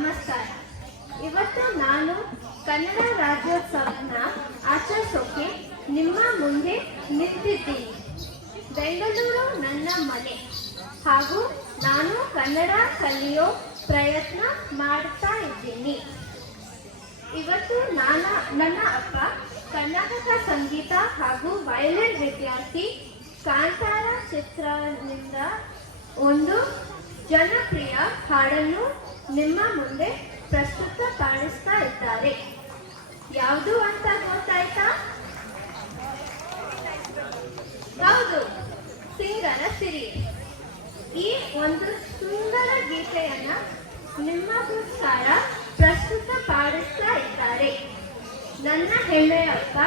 ನಮಸ್ಕಾರ. ಇವತ್ತು ನಾನು ಕನ್ನಡ ರಾಜ್ಯೋತ್ಸವನ ಆಚರಿಸೋಕೆ ನಿಮ್ಮ ಮುಂದೆ ನಿಂತಿದ್ದೀನಿ. ಬೆಂಗಳೂರು ನನ್ನ ಮನೆ ಹಾಗೂ ನಾನು ಕನ್ನಡ ಕಲಿಯೋ ಪ್ರಯತ್ನ ಮಾಡ್ತಾ ಇದ್ದೀನಿ. ಇವತ್ತು ನನ್ನ ಅಪ್ಪ ಕರ್ನಾಟಕ ಸಂಗೀತ ಹಾಗೂ ವಯಲಿನ್ ವಿದ್ಯಾರ್ಥಿ. ಕಾಂತಾರ ಚಿತ್ರದಿಂದ ಒಂದು ಜನಪ್ರಿಯ ಹಾಡನ್ನು ನಿಮ್ಮ ಮುಂದೆ ಪ್ರಸ್ತುತಪಡಿಸ್ತಾ ಇದ್ದಾರೆ. ಯಾವುದು ಅಂತ ಗೊತ್ತಾಯ್ತಾ? ಹೌದು, ಸಿಂಗರ ಸಿರಿ. ಈ ಒಂದು ಸುಂದರ ಗೀತೆಯನ್ನ ನಿಮಗೋಸ್ಕರ ಪ್ರಸ್ತುತಪಡಿಸ್ತಾ ಇದ್ದಾರೆ ನನ್ನ ಹೆಮ್ಮೆಯಪ್ಪ